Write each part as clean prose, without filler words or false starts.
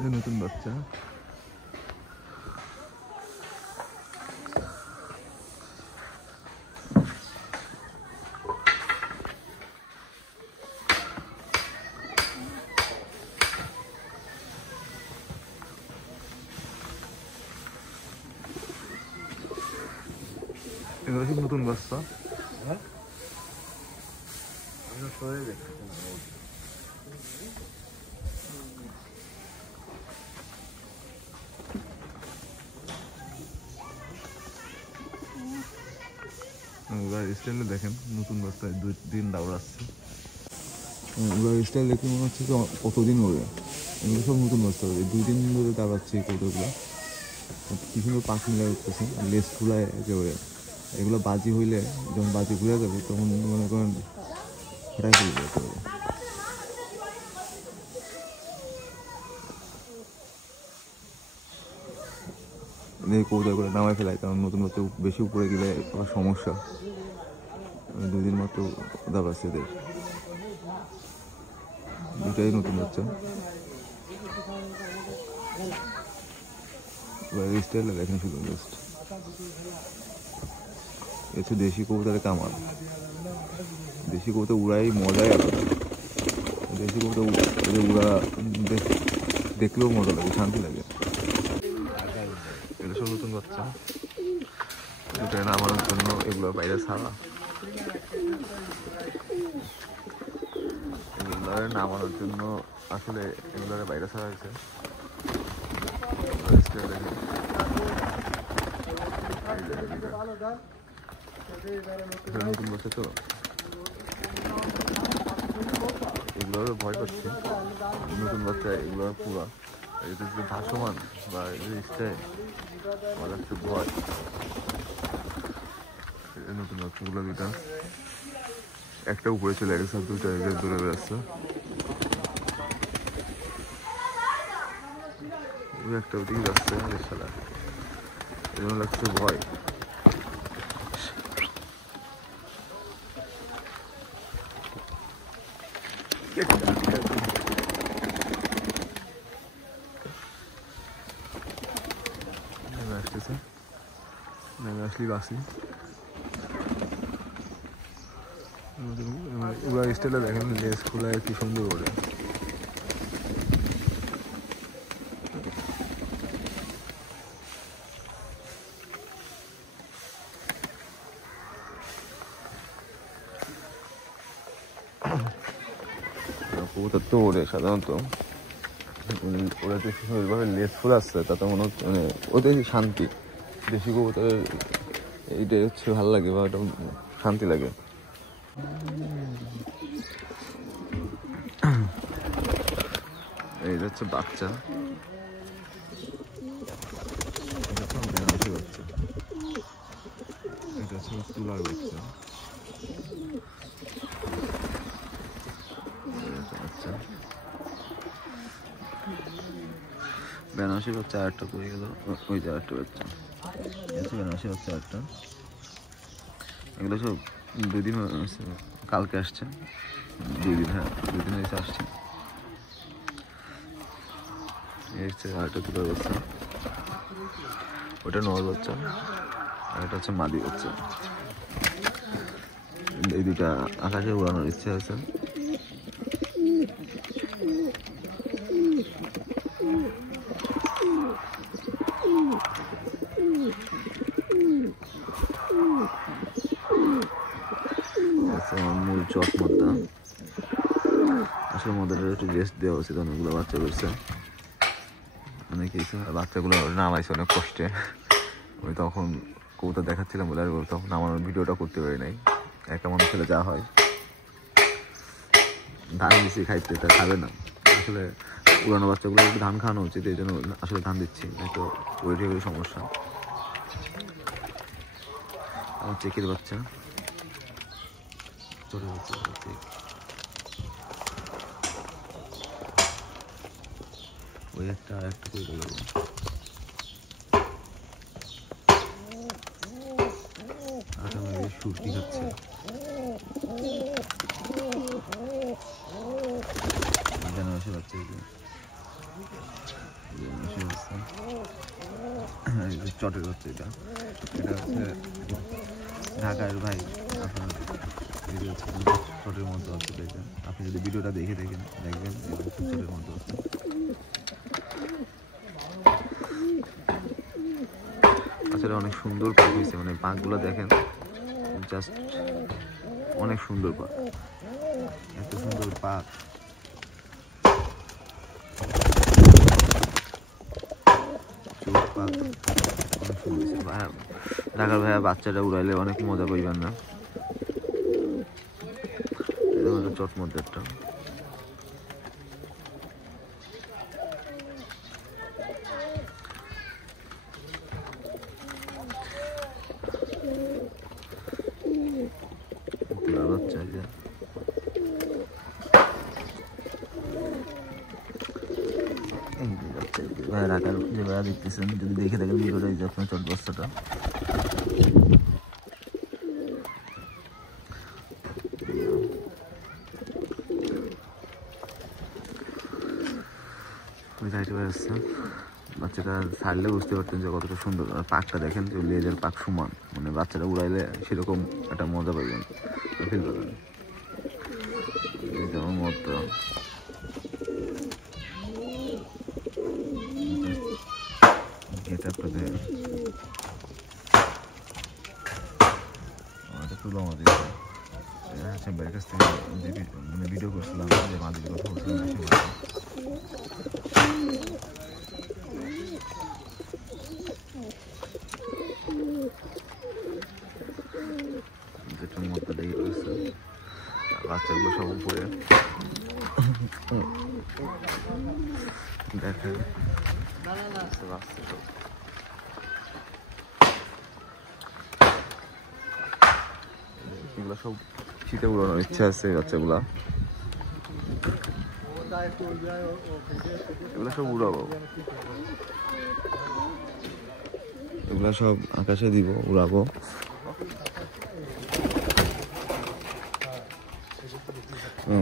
নতুন বাচ্চা। এগুলো সব নতুন বাচ্চা। স্টাইলে দেখেন নতুন বাচ্চায় 2 দিন দাঁড়াচ্ছে। এবার স্টাইল দেখে মনে হচ্ছে তো কতদিন হবে। এগুলো সব নতুন বাচ্চা হবে, 2 দিন ধরে দাঁড়াচ্ছে এই কৌটোগুলো। কি সুন্দর পাখি মিলা উঠতেছে, লেস ফুলায় একেবারে। এগুলো বাজি হইলে যখন বাজি ঘুরে যাবে তখন মনে করেন ফেরাই ফেলবে একেবারে। এই কৌটাগুলো নামায় ফেলায়, কারণ নতুন বাচ্চা বেশি উপরে গেলে আবার সমস্যা। 2 দিন মাত্র দাঁড়াচ্ছে এদের, দুটাই নতুন বাচ্চা। স্টাইলে দেখেন শুধু জাস্ট। হচ্ছে দেশি কবুতরের কামাল। দেশি কবুতর উড়াই মজাই আলাদা। দেশি কবুতর উড়া দেখলেও মজা লাগে, শান্তি লাগে। এগুলো সব নতুন বাচ্চা, এটা নামানোর জন্য এগুলো বাইরে ছাড়া। এগুলো নামানোর জন্য আসলে এগুলো বাইরে ছাড়া হয়েছে। নতুন বাচ্চা তো এগুলোর ভয় পাচ্ছে। নতুন বাচ্চা এগুলো পুরা এটা যদি ভাসমান বা স্টাইল আমার একটু ভয়। নতুন বাচ্চাগুলো দুটা, একটা উপরে চলে গেছে, দুটা দূরে বেড়াচ্ছে। একটা ওদিকে যাচ্ছে খেলা, এই জন্য লাগছে ভয়। আসতেছে, নেমে আসলি বাসি। ওরা স্টাইলে দেখেন, লেস খোলায় কি সুন্দর ওরে। কবুতর তো ওরে সাধারণত ওরা যে ওইভাবে লেস ফুল আসছে তাতে মনে হচ্ছে মানে ওদের শান্তি। দেশি কবুতরের এইটাই হচ্ছে ভালো লাগে বা ওটা শান্তি লাগে। এইটা হচ্ছে বাচ্চা, এটা হচ্ছে তুলার বাচ্চা। বেনারসি বাচ্চা আরেকটা পড়ে গেল, ওই যে আরেকটা বাচ্চা আছে বেনারসি বাচ্চা আরেকটা। এগুলো সব 2 দিন কালকে আসছে, 2 দিন, হ্যাঁ 2 দিন হয়েছে আসছে। এই হচ্ছে আরেকটা তুলার বাচ্চা, ওটা নর বাচ্চা, আর এটা হচ্ছে মাদি বাচ্চা। এই দুটা আকাশে উড়ানোর ইচ্ছে আছে। মূল চক মধ্যে আসলে মধ্যে একটু রেস্ট দেওয়া উচিত, অনেকগুলো বাচ্চা করছে, অনেক কিছু বাচ্চাগুলো নামাইছে অনেক কষ্টে। আমি তখন কবুতর দেখাচ্ছিলাম বলে আর তখন আমার ভিডিওটা করতে পারি নাই। একটা মানুষ ছেলে যা হয়, ধান দিচ্ছি খাইতে, তা খাবে না। আসলে পুরানো বাচ্চাগুলো একটু ধান খাওয়ানো উচিত, এই জন্য আসলে ধান দিচ্ছি, তো ওইটাই হলো সমস্যা। আমার চেকের বাচ্চা, ওই একটা আর একটা করে দেবো। আর আমাদের সুরকি খাচ্ছে, বেনারসি বাচ্চা। চটের হচ্ছে এটা হচ্ছে ঢাকার ভাই। আপনার চটের মধ্যে হচ্ছে দেখবেন, আপনি যদি ভিডিওটা দেখে দেখবেন চটের মধ্যে হচ্ছে। আসলে অনেক সুন্দর পাক হয়েছে, মানে পাকগুলো দেখেন জাস্ট অনেক সুন্দর পাক, এত সুন্দর পাক। ঢাকার ভাইয়া বাচ্চাটা উড়াইলে অনেক মজা পাইবেন না। চট মধ্যে একটা বাচ্চা ভাই ঢাকার যে ভাইয়া দেখতেছেন, যদি দেখে থাকেন ভিডিওটা, এই যে আপনার চট বাচ্চাটা। বাচ্চাটা ছাড়লে বুঝতে পারতেন যে কতটা সুন্দর। আর পাকটা দেখেন, যে লেজের পাক সমান, মানে বাচ্চাটা উড়াইলে সেরকম একটা মজা পাইবেন, ফিল করবেন। যেমন মতো এটা আপনাদের তুলো আমাদের হচ্ছে ভাইয়ের কাছ থেকে মানে ভিডিও করছিলাম, যে মাদির কথা বলছিলাম। যেটার মধ্যে লেগে রয়েছে, বাচ্চাগুলো সব উপরে দেখেন। এগুলো সব শীতে উড়ানোর ইচ্ছা আছে বাচ্চাগুলা, এগুলো সব উড়াবো, এগুলা সব আকাশে দিব, উড়াবো।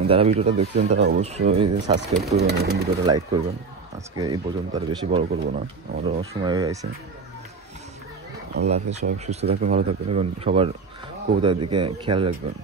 যারা ভিডিওটা দেখছেন তারা অবশ্যই সাবস্ক্রাইব করবেন এবং ভিডিওটা লাইক করবেন। আজকে এই পর্যন্ত আর বেশি বড় করবো না, আমারও সময় হয়ে গেছে। আল্লাহ হাফেজ, সবাই সুস্থ থাকবেন, ভালো থাকবেন এবং সবার কবুতরের দিকে খেয়াল রাখবেন।